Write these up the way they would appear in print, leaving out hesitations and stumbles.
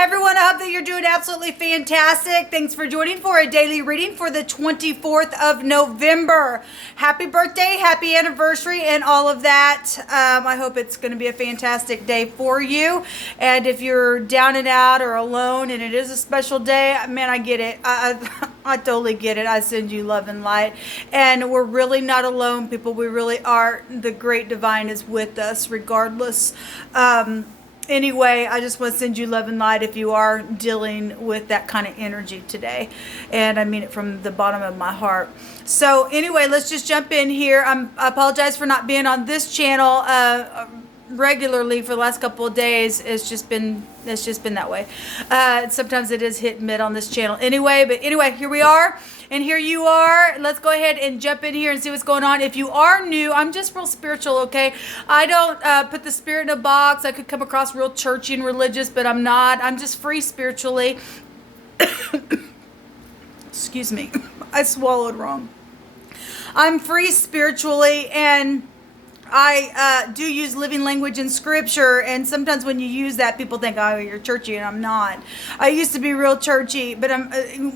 Hey everyone, I hope that you're doing absolutely fantastic. Thanks for joining for a daily reading for the 24th of November. Happy birthday, happy anniversary, and all of that. I hope it's going to be a fantastic day for you. And if you're down and out or alone and it is a special day, man, I get it. I totally get it. I send you love and light. And we're really not alone, people. We really are. The great divine is with us regardless. Anyway, I just want to send you love and light if you are dealing with that kind of energy today. And I mean it from the bottom of my heart. So anyway, let's just jump in here. I apologize for not being on this channel regularly for the last couple of days. It's just been that way. Sometimes it is hit and miss on this channel anyway. But anyway, here we are. And here you are. Let's go ahead and jump in here and see what's going on. If you are new, I'm just real spiritual, okay? I don't put the spirit in a box. I could come across real churchy and religious, but I'm not. I'm just free spiritually. Excuse me. I swallowed wrong. I'm free spiritually, and I do use living language in scripture, and sometimes when you use that, people think, oh, you're churchy, and I'm not. I used to be real churchy, but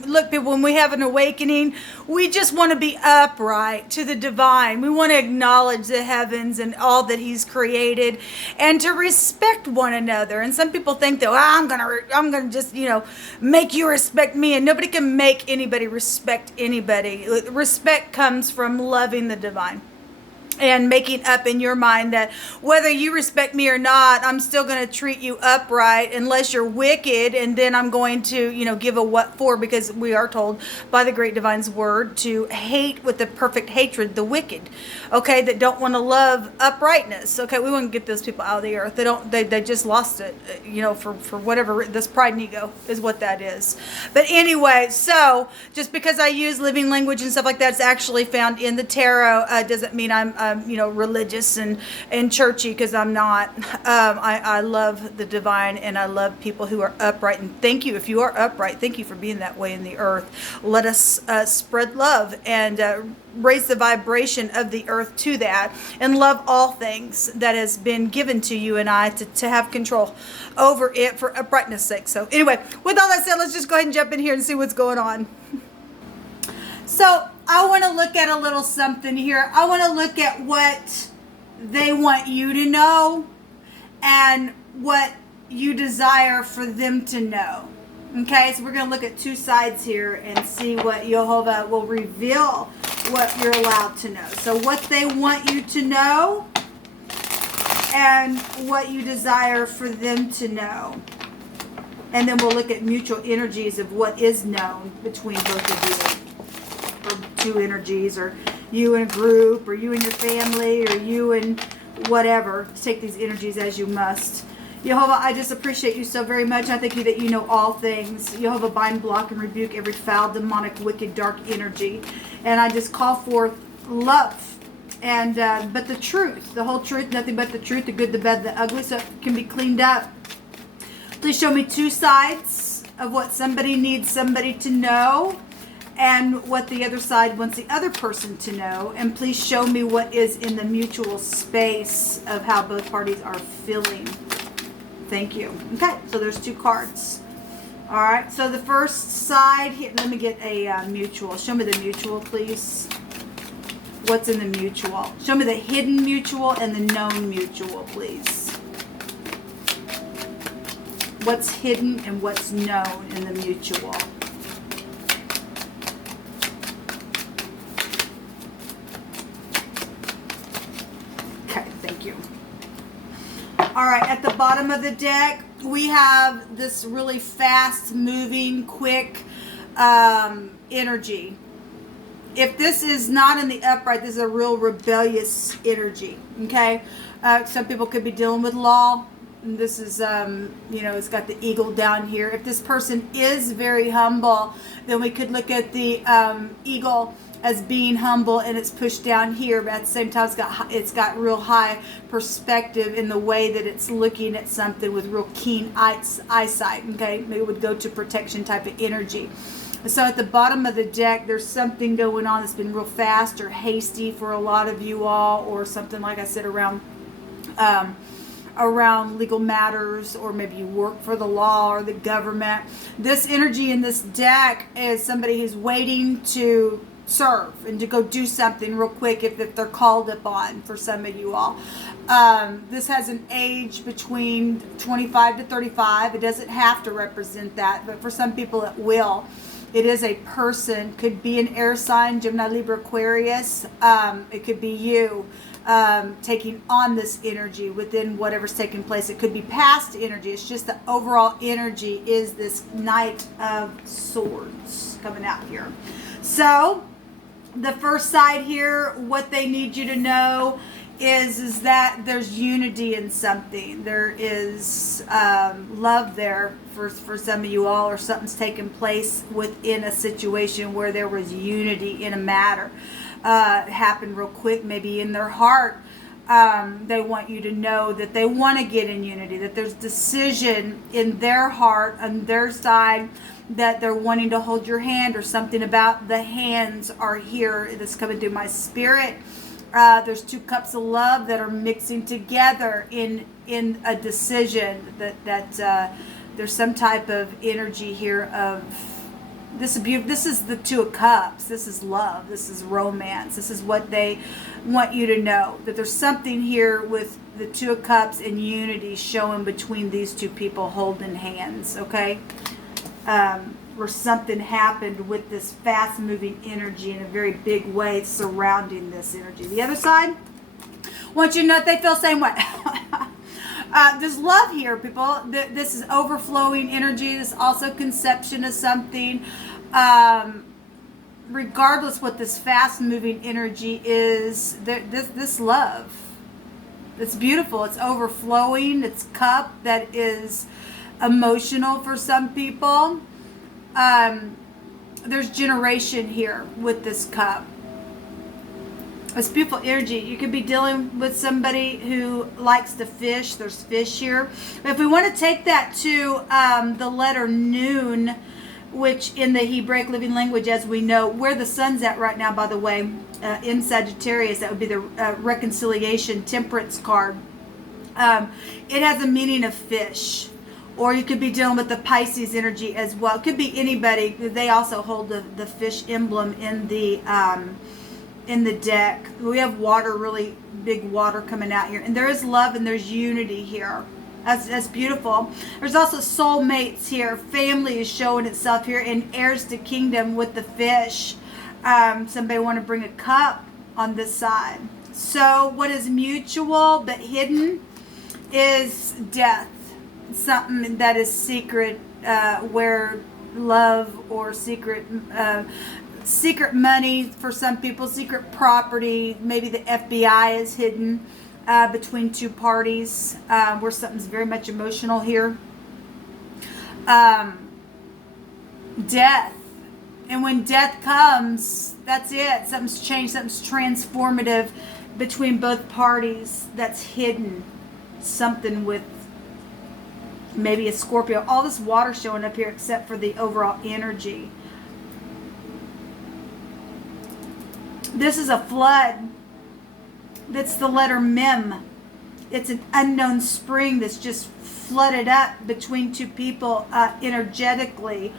look, people, when we have an awakening, we just want to be upright to the divine. We want to acknowledge the heavens and all that he's created, and to respect one another. And some people think that, well, I'm gonna just, make you respect me, and nobody can make anybody respect anybody. Respect comes from loving the divine. And making up in your mind that whether you respect me or not, I'm still going to treat you upright unless you're wicked. And then I'm going to, give a what for, because we are told by the great divine's word to hate with the perfect hatred the wicked, okay, that don't want to love uprightness. Okay, we want to get those people out of the earth. They just lost it, for whatever, this pride and ego is what that is. But anyway, so just because I use living language and stuff like that, it's actually found in the tarot, doesn't mean I'm religious and churchy, because I'm not. I love the divine, and I love people who are upright. And thank you if you are upright. Thank you for being that way in the earth. Let us spread love and raise the vibration of the earth to that, and love all things that has been given to you and I to have control over it for uprightness sake. So anyway, with all that said, let's just go ahead and jump in here and see what's going on. So I want to look at a little something here. I want to look at what they want you to know and what you desire for them to know. Okay, so we're going to look at two sides here and see what Yehovah will reveal what you're allowed to know. So what they want you to know and what you desire for them to know. And then we'll look at mutual energies of what is known between both of you. Or two energies, or you in a group, or you and your family, or you and whatever. Take these energies as you must. Yehovah, I just appreciate you so very much. I thank you that you know all things. Yehovah, bind, block, and rebuke every foul, demonic, wicked, dark energy. And I just call forth love, and but the truth, the whole truth, nothing but the truth, the good, the bad, the ugly, so it can be cleaned up. Please show me two sides of what somebody needs somebody to know, and what the other side wants the other person to know. And please show me what is in the mutual space of how both parties are feeling. Thank you. Okay, so there's two cards. All right, so the first side here, let me get a mutual. Show me the mutual, please. What's in the mutual? Show me the hidden mutual and the known mutual, please. What's hidden and what's known in the mutual? All right, at the bottom of the deck, we have this really fast-moving, quick energy. If this is not in the upright, this is a real rebellious energy, okay? Some people could be dealing with law. And this is, it's got the eagle down here. If this person is very humble, then we could look at the eagle as being humble, and it's pushed down here, but at the same time it's got real high perspective in the way that it's looking at something with real keen eyesight. Okay, maybe it would go to protection type of energy. So at the bottom of the deck, there's something going on that's been real fast or hasty for a lot of you all, or something, like I said, around around legal matters, or maybe you work for the law or the government. This energy in this deck is somebody who's waiting to serve and to go do something real quick if they're called upon, for some of you all. This has an age between 25 to 35. It doesn't have to represent that, but for some people it will. It is a person, could be an air sign, Gemini, Libra, Aquarius. It could be you taking on this energy within whatever's taking place. It could be past energy. It's just the overall energy is this Knight of Swords coming out here. So the first side here, what they need you to know is that there's unity in something. There is love there for some of you all, or something's taken place within a situation where there was unity in a matter. It happened real quick, maybe in their heart. They want you to know that they want to get in unity, that there's decision in their heart, on their side, that they're wanting to hold your hand, or something about the hands are here. That's coming through my spirit. There's two cups of love that are mixing together in a decision that there's some type of energy here of this. This is the Two of Cups. This is love. This is romance. This is what they want you to know, that there's something here with the Two of Cups and unity showing between these two people holding hands. Okay. Where something happened with this fast moving energy in a very big way surrounding this energy. The other side, want you to know that they feel the same way. There's love here, people. This is overflowing energy. This is also conception of something. Regardless what this fast moving energy is, this love, it's beautiful. It's overflowing. It's cup that is emotional for some people. There's generation here with this cup. It's beautiful energy. You could be dealing with somebody who likes to fish. There's fish here. If we want to take that to the letter Noon, which in the Hebraic living language, as we know, where the sun's at right now, by the way, in Sagittarius, that would be the reconciliation temperance card. It has a meaning of fish. Or you could be dealing with the Pisces energy as well. It could be anybody. They also hold the fish emblem in the deck. We have water, really big water coming out here. And there is love and there's unity here. That's beautiful. There's also soulmates here. Family is showing itself here. And heirs to kingdom with the fish. Somebody want to bring a cup on this side. So what is mutual but hidden is death. Something that is secret, where love or secret money for some people, secret property, maybe the FBI is hidden between two parties, where something's very much emotional here. Death. And when death comes, that's it. Something's changed, something's transformative between both parties that's hidden. Something with maybe a Scorpio. All this water showing up here except for the overall energy. This is a flood. That's the letter Mem. It's an unknown spring that's just flooded up between two people energetically.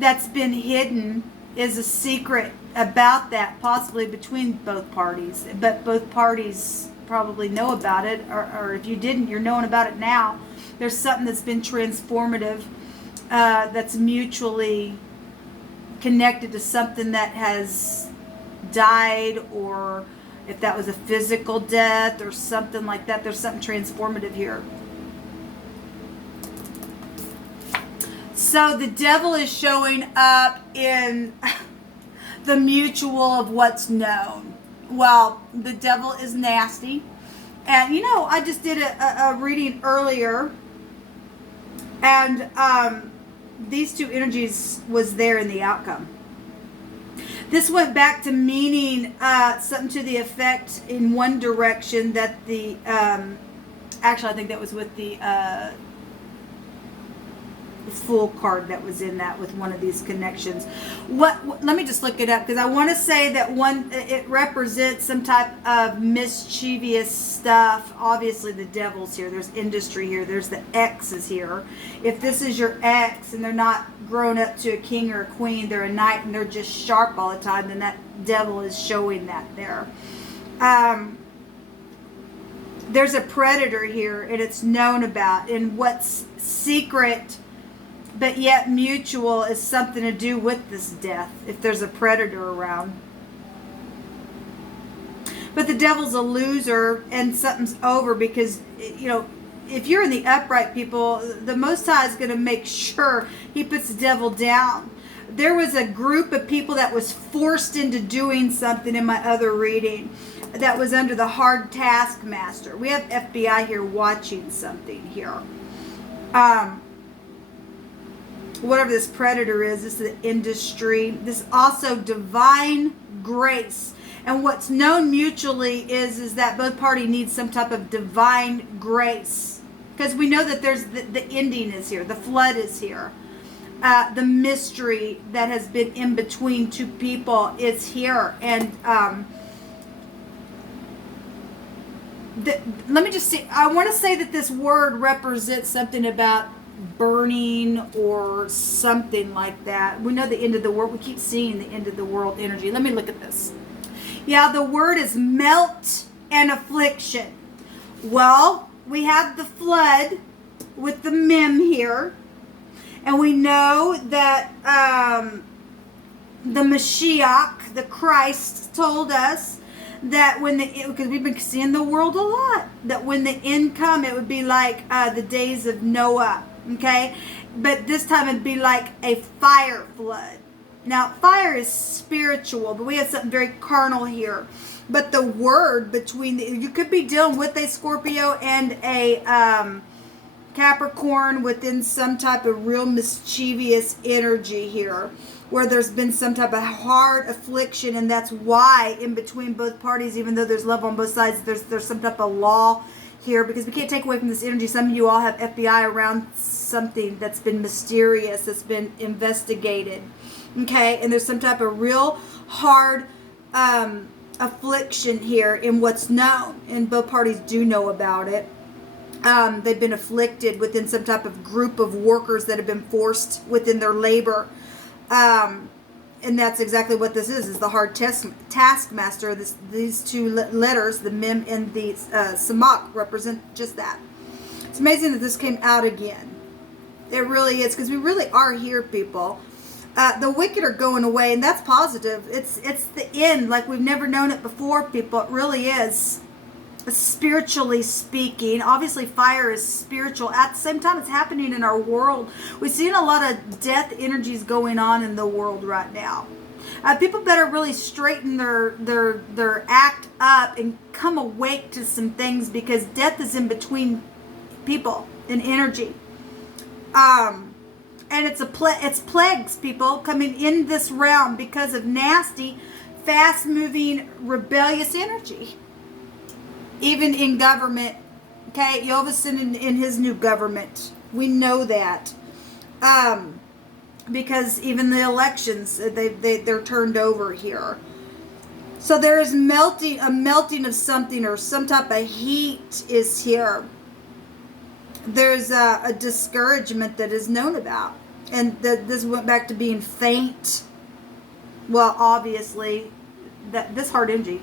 That's been hidden, is a secret about that, possibly between both parties. But both parties probably know about it, or if you didn't, you're knowing about it now. There's something that's been transformative, that's mutually connected to something that has died, or if that was a physical death or something like that. There's something transformative here. So the devil is showing up in the mutual of what's known. Well, the devil is nasty. And you know, I just did a reading earlier, and these two energies was there in the outcome. This went back to meaning something to the effect in one direction that the, actually I think that was with the full card that was in that with one of these connections. Let me just look it up, because I want to say that it represents some type of mischievous stuff. Obviously the devil's here, there's industry here, there's the X's here. If this is your ex and they're not grown up to a king or a queen, they're a knight and they're just sharp all the time, then that devil is showing that there. There's a predator here, and it's known about, and what's secret but yet mutual is something to do with this death, if there's a predator around. But the devil's a loser, and something's over, because, you know, if you're in the upright, people, the Most High is going to make sure he puts the devil down. There was a group of people that was forced into doing something in my other reading that was under the hard taskmaster. We have FBI here watching something here. Whatever this predator is, this is the industry. This also divine grace. And what's known mutually is that both parties need some type of divine grace. Because we know that there's the ending is here. The flood is here. The mystery that has been in between two people is here. And let me just say, I want to say that this word represents something about burning or something like that. We know the end of the world. We keep seeing the end of the world energy. Let me look at this. Yeah, the word is melt and affliction. Well, we have the flood with the mem here. And we know that the Mashiach, the Christ, told us that when because we've been seeing the world a lot, that when the end come, it would be like the days of Noah, okay? But this time it'd be like a fire flood. Now, fire is spiritual, but we have something very carnal here. But the word between you could be dealing with a Scorpio and a Capricorn within some type of real mischievous energy here, where there's been some type of hard affliction, and that's why in between both parties, even though there's love on both sides, there's some type of law here, because we can't take away from this energy. Some of you all have FBI around something that's been mysterious, that's been investigated, okay? And there's some type of real hard affliction here in what's known, and both parties do know about it. They've been afflicted within some type of group of workers that have been forced within their labor. And that's exactly what this is the hard taskmaster. These two letters, the mem and the samak, represent just that. It's amazing that this came out again. It really is, because we really are here, people. The wicked are going away, and that's positive. It's the end, like we've never known it before, people. It really is. Spiritually speaking, obviously fire is spiritual. At the same time, it's happening in our world. We're seeing a lot of death energies going on in the world right now. People better really straighten their act up and come awake to some things, because death is in between people and energy. And it's plagues, people, coming in this realm because of nasty, fast-moving, rebellious energy. Even in government, okay, Yovason in his new government, we know that, because even the elections, they're turned over here. So there is a melting of something, or some type of heat is here. There's a discouragement that is known about, and this went back to being faint. Well, obviously, this hard energy.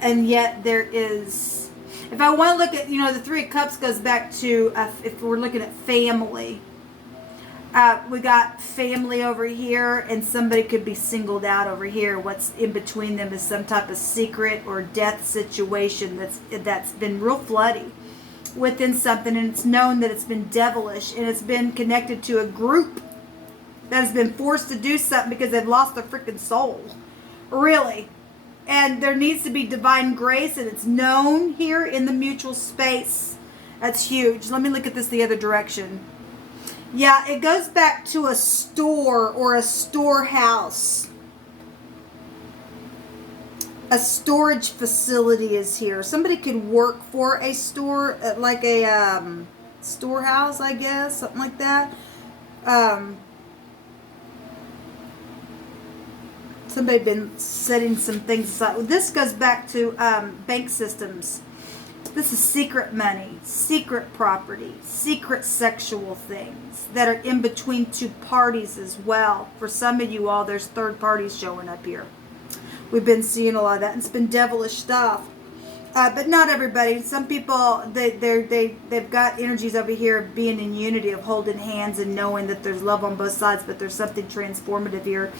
And yet there is, if I want to look at, the Three of Cups goes back to, if we're looking at family, we got family over here, and somebody could be singled out over here. What's in between them is some type of secret or death situation that's been real floody within something, and it's known that it's been devilish, and it's been connected to a group that has been forced to do something because they've lost their freaking soul. Really. And there needs to be divine grace, and it's known here in the mutual space. That's huge. Let me look at this the other direction. Yeah, it goes back to a store or a storehouse. A storage facility is here. Somebody could work for a store, like a storehouse, I guess, something like that. Um, somebody been setting some things aside. This goes back to bank systems. This is secret money, secret property, secret sexual things that are in between two parties as well. For some of you all, there's third parties showing up here. We've been seeing a lot of that, and it's been devilish stuff. But not everybody. Some people, they've got energies over here of being in unity, of holding hands and knowing that there's love on both sides, but there's something transformative here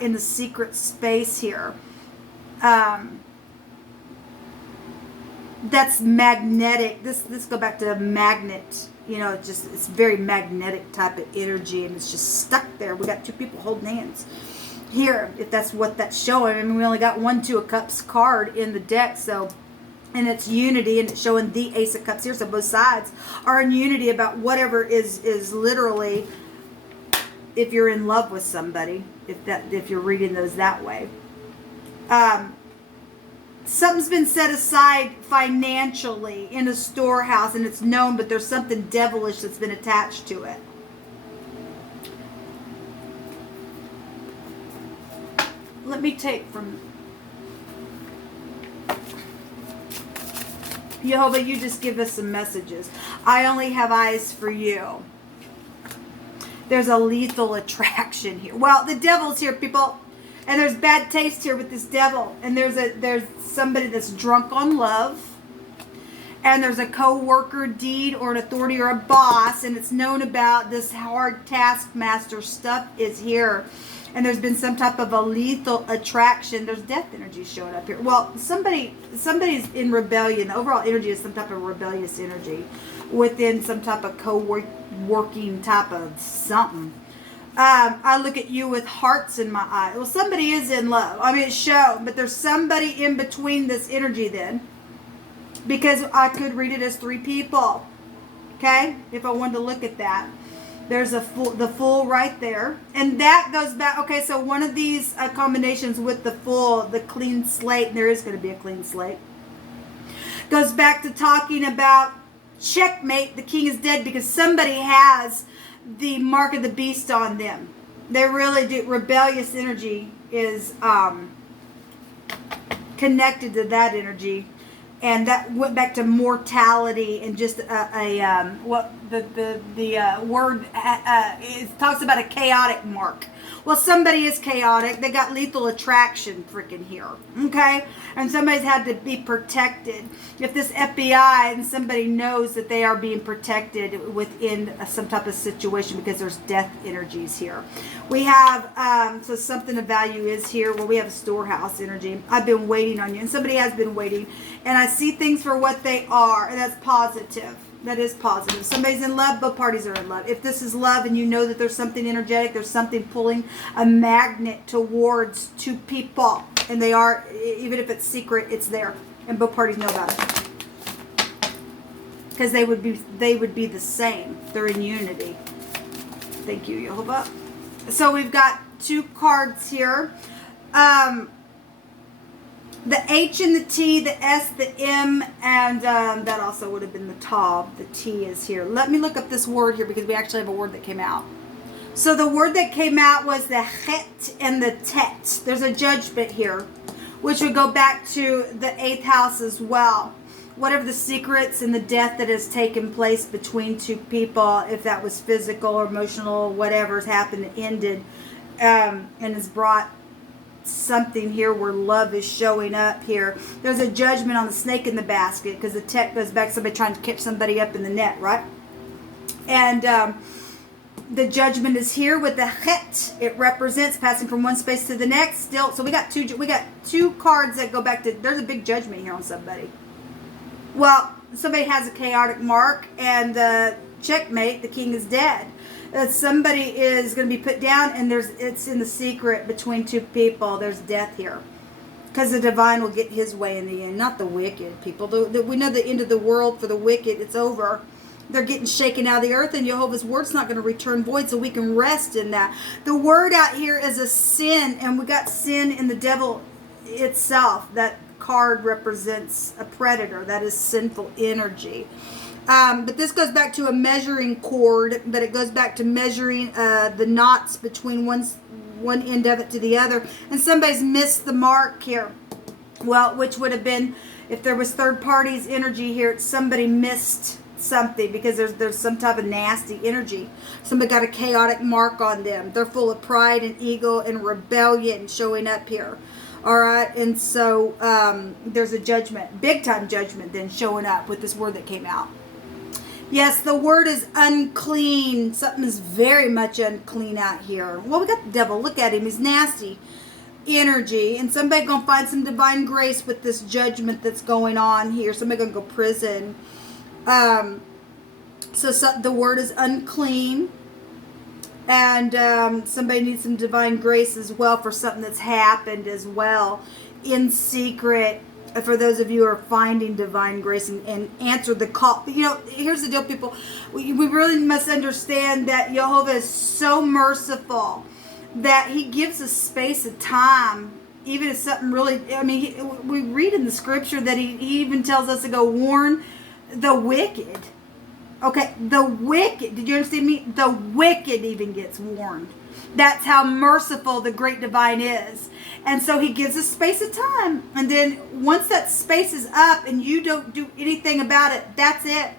in the secret space here. That's magnetic. This go back to a magnet. You know, it's very magnetic type of energy, and it's just stuck there. We got two people holding hands here, if that's what that's showing. I mean, we only got 1 2 of Cups card in the deck, so, and it's unity, and it's showing the Ace of Cups here, so both sides are in unity about whatever is literally, if you're in love with somebody, if you're reading those that way. Something's been set aside financially in a storehouse, and it's known, but there's something devilish that's been attached to it. Let me take from Jehovah, you just give us some messages. I only have eyes for you. There's a lethal attraction here. Well, the devil's here, people. And there's bad taste here with this devil. And there's somebody that's drunk on love. And there's a co-worker deed or an authority or a boss. And it's known about this hard taskmaster stuff is here. And there's been some type of a lethal attraction. There's death energy showing up here. Well, somebody's in rebellion. The overall energy is some type of rebellious energy within some type of co-working type of something. I look at you with hearts in my eye. Well, somebody is in love. I mean, it's shown, but there's somebody in between this energy then. Because I could read it as 3 people. Okay? If I wanted to look at that. There's the Fool right there. And that goes back. Okay, so one of these combinations with the Fool, the clean slate, and there is going to be a clean slate, goes back to talking about checkmate, the king is dead, because somebody has the mark of the beast on them. They really do. Rebellious energy is connected to that energy. And that went back to mortality and just what the word it talks about a chaotic mark. Well, somebody is chaotic. They got lethal attraction freaking here, okay? And somebody's had to be protected. If this FBI and somebody knows that they are being protected within some type of situation because there's death energies here. We have, so something of value is here. Well, we have a storehouse energy. I've been waiting on you, and somebody has been waiting. And I see things for what they are, and that's positive. That is positive. Somebody's in love, both parties are in love. If this is love and you know that there's something energetic, there's something pulling a magnet towards 2 people. And they are, even if it's secret, it's there. And both parties know about it. Because they would be the same. They're in unity. Thank you, Jehovah. So we've got 2 cards here. The H and the T, the S, the M, and that also would have been the Tav. The T is here. Let me look up this word here because we actually have a word that came out. So the word that came out was the Het and the Tet. There's a judgment here, which would go back to the 8th house as well. Whatever the secrets and the death that has taken place between 2 people, if that was physical or emotional, whatever's happened, ended, and has brought something here where love is showing up here. There's a judgment on the snake in the basket because the tech goes back to somebody trying to catch somebody up in the net, right? And the judgment is here with the Het. It represents passing from one space to the next. Still, so we got two cards that go back to. There's a big judgment here on somebody. Well, somebody has a chaotic mark, and checkmate. The king is dead. Somebody is going to be put down, and it's in the secret between 2 people. There's death here. Because the divine will get his way in the end, not the wicked people. We know the end of the world for the wicked, it's over. They're getting shaken out of the earth, and Jehovah's word's not going to return void, so we can rest in that. The word out here is a sin, and we got sin in the devil itself. That card represents a predator. That is sinful energy. But this goes back to a measuring cord, but it goes back to measuring the knots between one end of it to the other. And somebody's missed the mark here. Well, which would have been, if there was third party's energy here, somebody missed something because there's some type of nasty energy. Somebody got a chaotic mark on them. They're full of pride and ego and rebellion showing up here. All right, and so there's a judgment, big time judgment then showing up with this word that came out. Yes, the word is unclean. Something is very much unclean out here. Well, we got the devil. Look at him. He's nasty energy. And somebody going to find some divine grace with this judgment that's going on here. Somebody going to go prison. So the word is unclean. And somebody needs some divine grace as well for something that's happened as well in secret. For those of you who are finding divine grace and answer the call. You know, here's the deal, people. We really must understand that Jehovah is so merciful that he gives us space of time. Even if something really, I mean, we read in the scripture that he even tells us to go warn the wicked. Okay, the wicked, did you understand me? The wicked even gets warned. That's how merciful the great divine is. And so he gives us space of time. And then once that space is up and you don't do anything about it, that's it.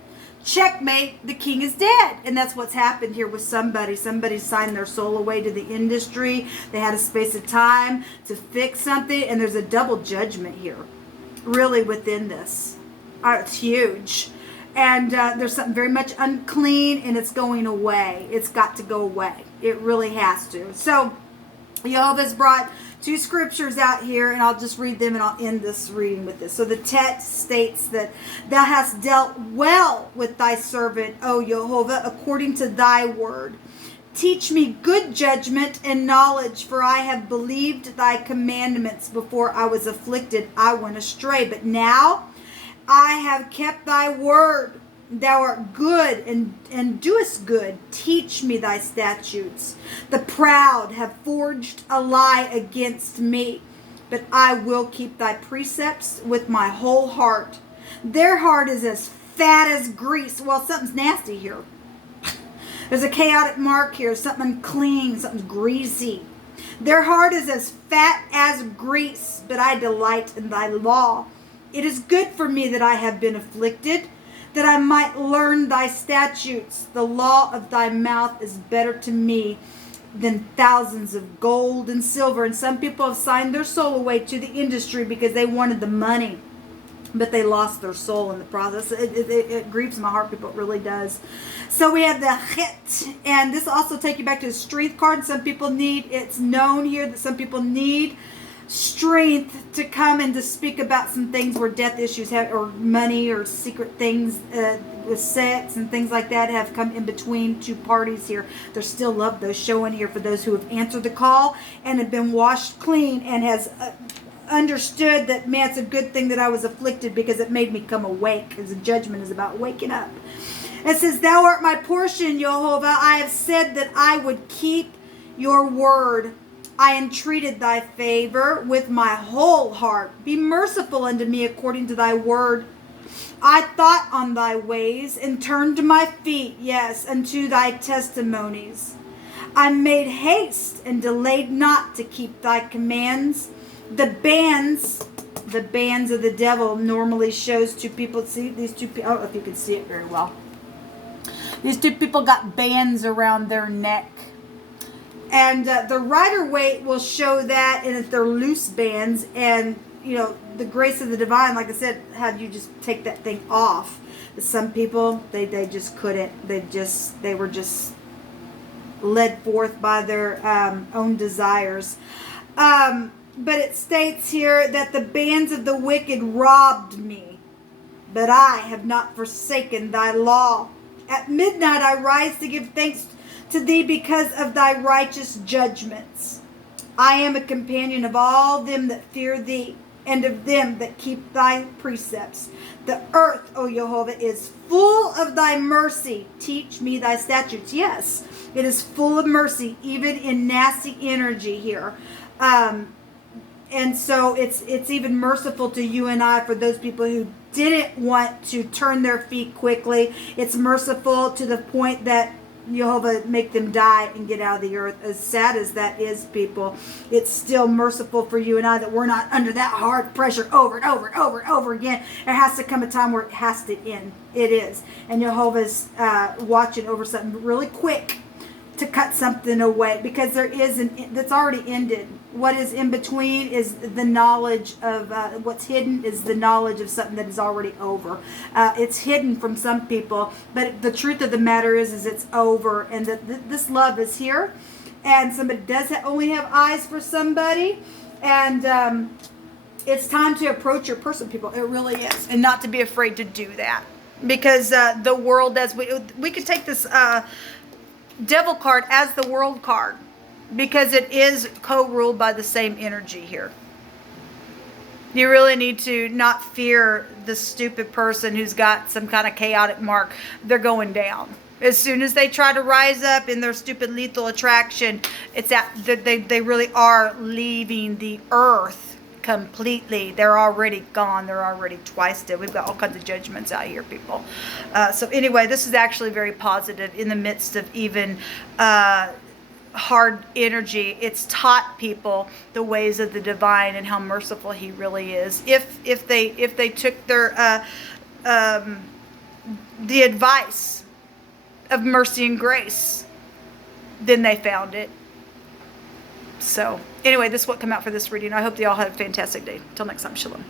Checkmate, the king is dead. And that's what's happened here with somebody. Somebody signed their soul away to the industry. They had a space of time to fix something. And there's a double judgment here, really, within this. It's huge. And there's something very much unclean, and it's going away. It's got to go away. It really has to. So Jehovah's brought two scriptures out here, and I'll just read them, and I'll end this reading with this. So the text states that thou hast dealt well with thy servant, O Jehovah, according to thy word. Teach me good judgment and knowledge, for I have believed thy commandments. Before I was afflicted, I went astray, but now I have kept thy word. Thou art good and doest good. Teach me thy statutes. The proud have forged a lie against me, but I will keep thy precepts with my whole heart. Their heart is as fat as grease. Well, something's nasty here. There's a chaotic mark here. Something unclean. Something's greasy. Their heart is as fat as grease, but I delight in thy law. It is good for me that I have been afflicted, that I might learn thy statutes. The law of thy mouth is better to me than thousands of gold and silver. And some people have signed their soul away to the industry because they wanted the money, but they lost their soul in the process. It grieves my heart, people. It really does. So we have the hit, and this will also take you back to the strength card. Some people need, it's known here that some people need strength to come and to speak about some things where death issues have, or money or secret things with sex and things like that have come in between two parties here. There's still love though showing here for those who have answered the call and have been washed clean and has understood that, man, it's a good thing that I was afflicted because it made me come awake, because the judgment is about waking up. It says, thou art my portion, Jehovah. I have said that I would keep your word. I entreated thy favor with my whole heart. Be merciful unto me according to thy word. I thought on thy ways and turned my feet, yes, unto thy testimonies. I made haste and delayed not to keep thy commands. The bands of the devil normally shows two people. See these two people? I don't know if you can see it very well. These two people got bands around their neck. And the rider weight will show that, and if they're loose bands, and you know, the grace of the divine, like I said, have you just take that thing off. But some people, they just couldn't. They were just led forth by their own desires. But it states here that the bands of the wicked robbed me, but I have not forsaken thy law. At midnight I rise to give thanks to thee because of thy righteous judgments. I am a companion of all them that fear thee, and of them that keep thy precepts. The earth, O Jehovah, is full of thy mercy. Teach me thy statutes. Yes, it is full of mercy, even in nasty energy here. And so it's even merciful to you and I for those people who didn't want to turn their feet quickly. It's merciful to the point that Jehovah make them die and get out of the earth. As sad as that is, people, it's still merciful for you and I that we're not under that hard pressure over and over and over and over again. There has to come a time where it has to end. It is. And Jehovah's watching over something really quick to cut something away, because there is that's already ended. What is in between is the knowledge of what's hidden is the knowledge of something that is already over. It's hidden from some people, but the truth of the matter is it's over, and that this love is here, and somebody does only have eyes for somebody, and it's time to approach your person, people. It really is, and not to be afraid to do that, because the world, as we could take this devil card as the world card, because it is co-ruled by the same energy here. You really need to not fear the stupid person who's got some kind of chaotic mark. They're going down. As soon as they try to rise up in their stupid lethal attraction, it's that they really are leaving the earth completely. They're already gone. They're already twice dead. We've got all kinds of judgments out here, people. So anyway, this is actually very positive in the midst of even hard energy. It's taught people the ways of the divine and how merciful he really is. If they took their the advice of mercy and grace, then they found it. So anyway, this is what came out for this reading. I hope you all have a fantastic day. Till next time, shalom.